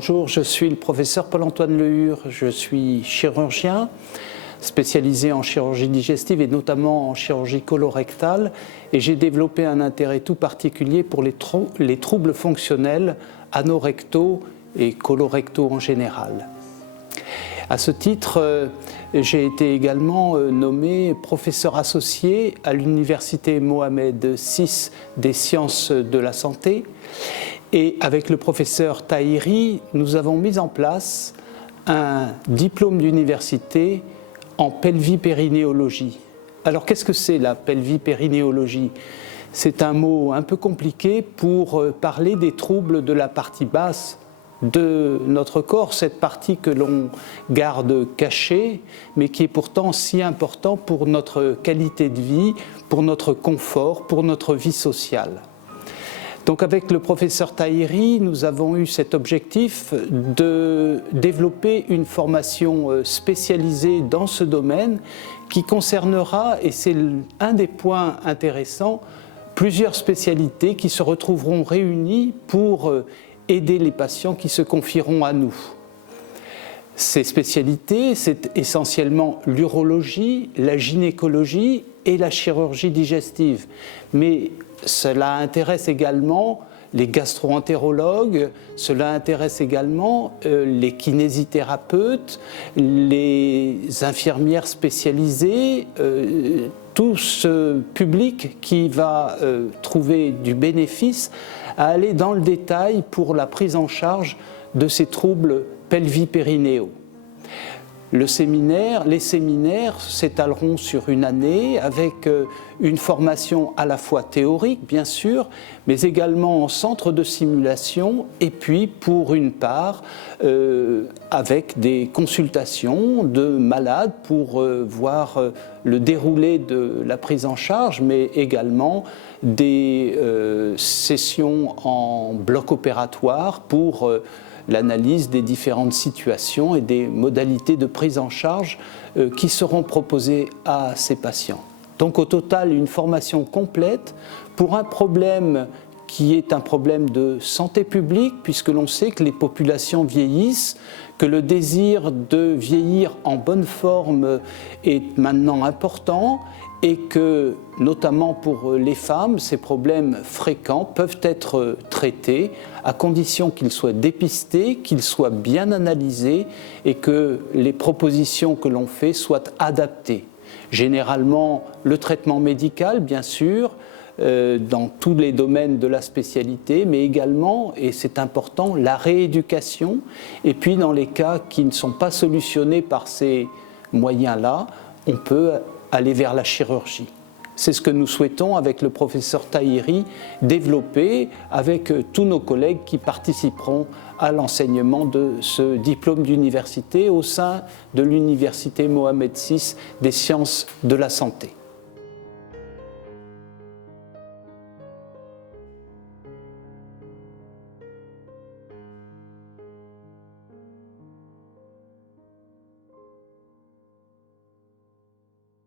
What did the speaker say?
Bonjour, je suis le professeur Paul-Antoine Lehure, je suis chirurgien spécialisé en chirurgie digestive et notamment en chirurgie colorectale, et j'ai développé un intérêt tout particulier pour les troubles fonctionnels anorectaux et colorectaux en général. À ce titre, j'ai été également nommé professeur associé à l'université Mohamed VI des sciences de la santé. Et avec le professeur Tahiri, nous avons mis en place un diplôme d'université en pelvipérinéologie. Alors qu'est-ce que c'est la pelvipérinéologie? C'est un mot un peu compliqué pour parler des troubles de la partie basse de notre corps, cette partie que l'on garde cachée, mais qui est pourtant si important pour notre qualité de vie, pour notre confort, pour notre vie sociale. Donc avec le professeur Tahiri, nous avons eu cet objectif de développer une formation spécialisée dans ce domaine qui concernera, et c'est un des points intéressants, plusieurs spécialités qui se retrouveront réunies pour aider les patients qui se confieront à nous. Ces spécialités, c'est essentiellement l'urologie, la gynécologie et la chirurgie digestive. Mais cela intéresse également les gastro-entérologues, cela intéresse également les kinésithérapeutes, les infirmières spécialisées, tout ce public qui va trouver du bénéfice à aller dans le détail pour la prise en charge de ces troubles pelvipérinéaux. Les séminaires s'étaleront sur une année avec une formation à la fois théorique, bien sûr, mais également en centre de simulation et puis, pour une part, avec des consultations de malades pour voir le déroulé de la prise en charge, mais également des sessions en bloc opératoire pour l'analyse des différentes situations et des modalités de prise en charge qui seront proposées à ces patients. Donc au total, une formation complète pour un problème qui est un problème de santé publique, puisque l'on sait que les populations vieillissent, que le désir de vieillir en bonne forme est maintenant important, et que, notamment pour les femmes, ces problèmes fréquents peuvent être traités à condition qu'ils soient dépistés, qu'ils soient bien analysés et que les propositions que l'on fait soient adaptées. Généralement, le traitement médical, bien sûr, dans tous les domaines de la spécialité, mais également, et c'est important, la rééducation, et puis dans les cas qui ne sont pas solutionnés par ces moyens-là, on peut aller vers la chirurgie. C'est ce que nous souhaitons avec le professeur Tahiri développer avec tous nos collègues qui participeront à l'enseignement de ce diplôme d'université au sein de l'université Mohamed VI des sciences de la santé.